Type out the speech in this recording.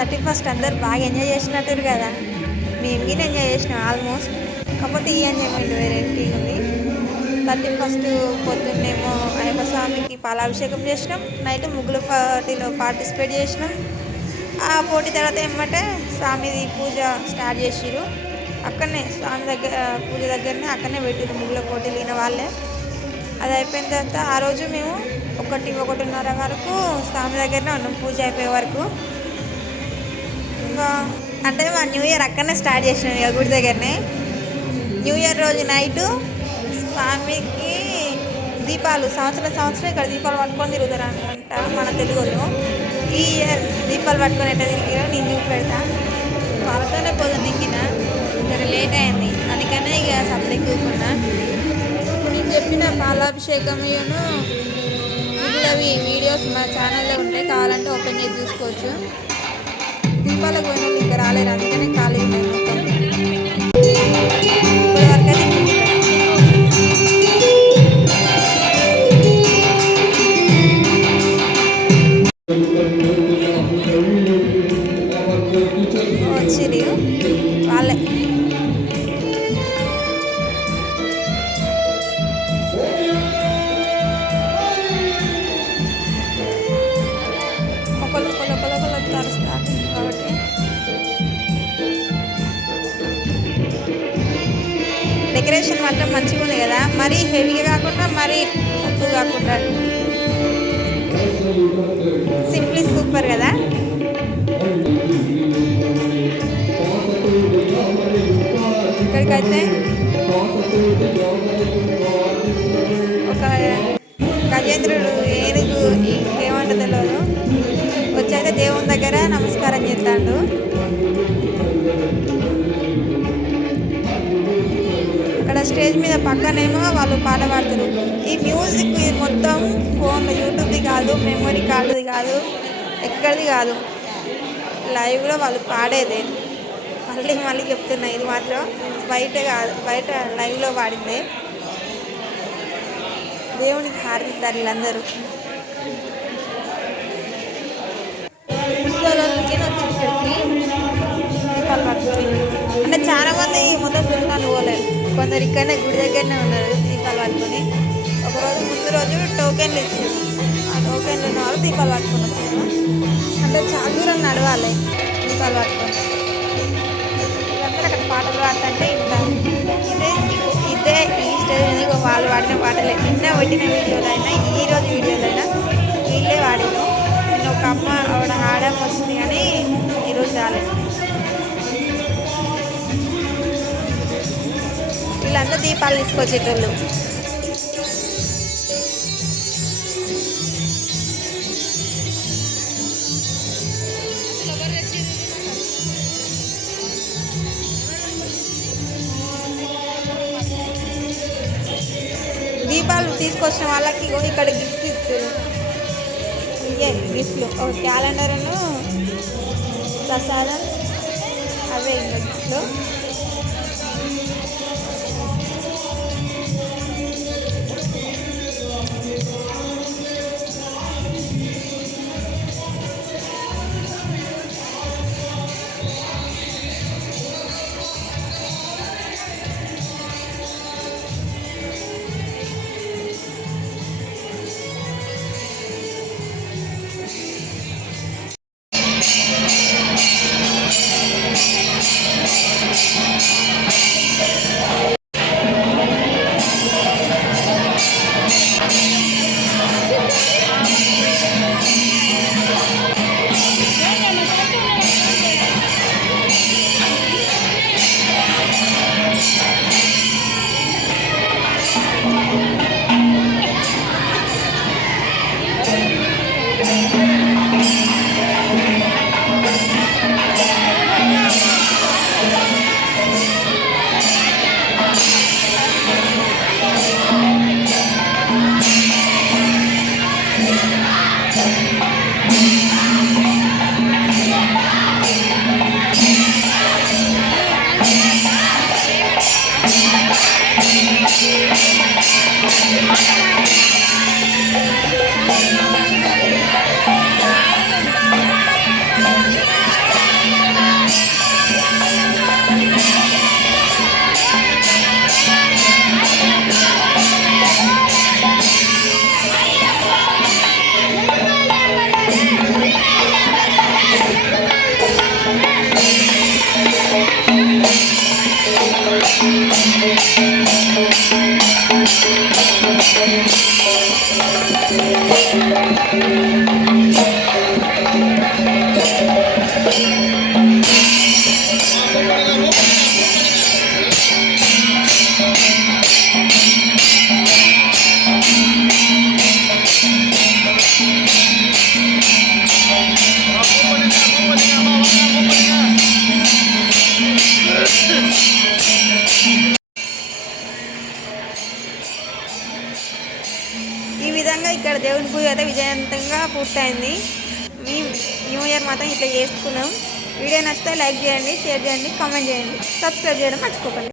31st అందరు బాగా enjoy చేసినట్టు కదా. మేము కూడా ఎంజాయ్ చేసినాం ఆల్మోస్ట్. కాకపోతే ఈ ఎంజాయ్మెంట్ వెరైటీ ఉంది. 31st పొద్దున్నేమో అయ్యప్ప స్వామికి పాలాభిషేకం చేసినాం. నైట్ ముగ్గుల పోటీలో పార్టిసిపేట్ చేసినాం. ఆ పోటీ తర్వాత ఏమంటే స్వామిది పూజ స్టార్ట్ చేసిరు. అక్కడనే స్వామి దగ్గర పూజ దగ్గరనే అక్కడనే పెట్టిరు ముగ్గుల పోటీలు అయిన వాళ్ళే. అది అయిపోయిన తర్వాత ఆ రోజు మేము 1-1:30 వరకు స్వామి దగ్గరనే ఉన్నాం పూజ అయిపోయే వరకు. ఇంకా అంటే మా న్యూ ఇయర్ అక్కడనే స్టార్ట్ చేసినాం ఇక గుడి దగ్గరనే. న్యూ ఇయర్ రోజు నైటు స్వామికి దీపాలు సంవత్సరం ఇక్కడ దీపాలు పట్టుకొని తిరుగుతారు అనుకుంటా మన తెలుగులో. ఈ ఇయర్ దీపాలు పట్టుకొని ఎట్లా తిరిగారో నేను చూసి పెడతా. వాళ్ళతోనే పొద్దున్న దిగిన సరే లేట్ అయింది అందుకనే ఇక సపరేట్ కూకున్నా. నేను చెప్పిన పాలాభిషేకం మిగిలినవి వీడియోస్ మా ఛానల్లో ఉంటాయి, కావాలంటే ఓపెన్ చేసి చూసుకోవచ్చు. దీపాలకు పోయిన వాళ్ళు ఇంకా రాలేరు అందుకనే ఖాళీ ఉన్నాయి మొత్తం. ఇప్పటివరకు అయితే వచ్చింది వాళ్ళే. ఒకళ్ళు వస్తారు స్టార్టింగ్ కాబట్టి. డెకరేషన్ మాత్రం మంచిగా ఉంది కదా, మరీ హెవీగా కాకుండా మరీ తక్కువ కాకుండా సింప్లీ సూపర్ కదా. ఇక్కడికైతే ఒక గజేంద్రుడు ఏనుగు ఇంకేమంటే తెలియదు వచ్చాక దేవుని దగ్గర నమస్కారం చేస్తాడు. అక్కడ స్టేజ్ మీద పక్కనేమో వాళ్ళు పాట పాడుతారు. ఈ మ్యూజిక్ ఇది మొత్తం ఫోన్లో యూట్యూబ్ది కాదు, మెమరీ కార్డుది కాదు, ఎక్కడిది కాదు, లైవ్లో వాళ్ళు పాడేదే. మళ్ళీ చెప్తున్నా, ఇది మాత్రం బయట కాదు, బయట లైవ్లో పాడిందే. దేవునికి హారతిస్తారు వీళ్ళందరూ. దీపాలు పట్టుకొని అంటే చాలామంది మొత్తం తిరుగుతాను పోలేదు, కొందరు ఇక్కడనే గుడి దగ్గరనే ఉన్నారు దీపాలు పట్టుకొని. ఒకరోజు ముందు రోజు టోకెన్లు ఇచ్చారు, ఆ టోకెన్లు ఉన్న వాళ్ళు దీపాలు పట్టుకొని వచ్చారు. అంటే చాలా దూరం నడవాలి దీపాలు పట్టుకొని. వీళ్ళందరూ అక్కడ పాటలు పాడుతుంటే వింటారు. ఇదే ఈ స్టేజ్ మీద వాళ్ళు పాడిన పాటలే నిన్న పెట్టిన వీడియోలో అయినా ఈరోజు వీడియోలో అయినా వీళ్ళే వాడినాం. నిన్న ఒక అమ్మ ఆడడం వస్తుంది కానీ ఈరోజు రాలేదు. వీళ్ళందరూ దీపాలు తీసుకొచ్చేటోళ్ళు. దీపాలు తీసుకొచ్చిన వాళ్ళకి ఇక్కడ గిఫ్ట్ ఇస్తారు. ఇవే గిఫ్ట్లు, ఒక క్యాలెండర్ను ప్రసాదం, అవే ఇంకా గిఫ్ట్లు. ఈ విధంగా ఇక్కడ దేవుని పూజ అయితే విజయవంతంగా పూర్తయింది. మీ న్యూ ఇయర్ మాత్రం ఇట్లా చేసుకున్నాం. వీడియో నచ్చితే లైక్ చేయండి, షేర్ చేయండి, కామెంట్ చేయండి, సబ్స్క్రైబ్ చేయడం మర్చిపోకండి.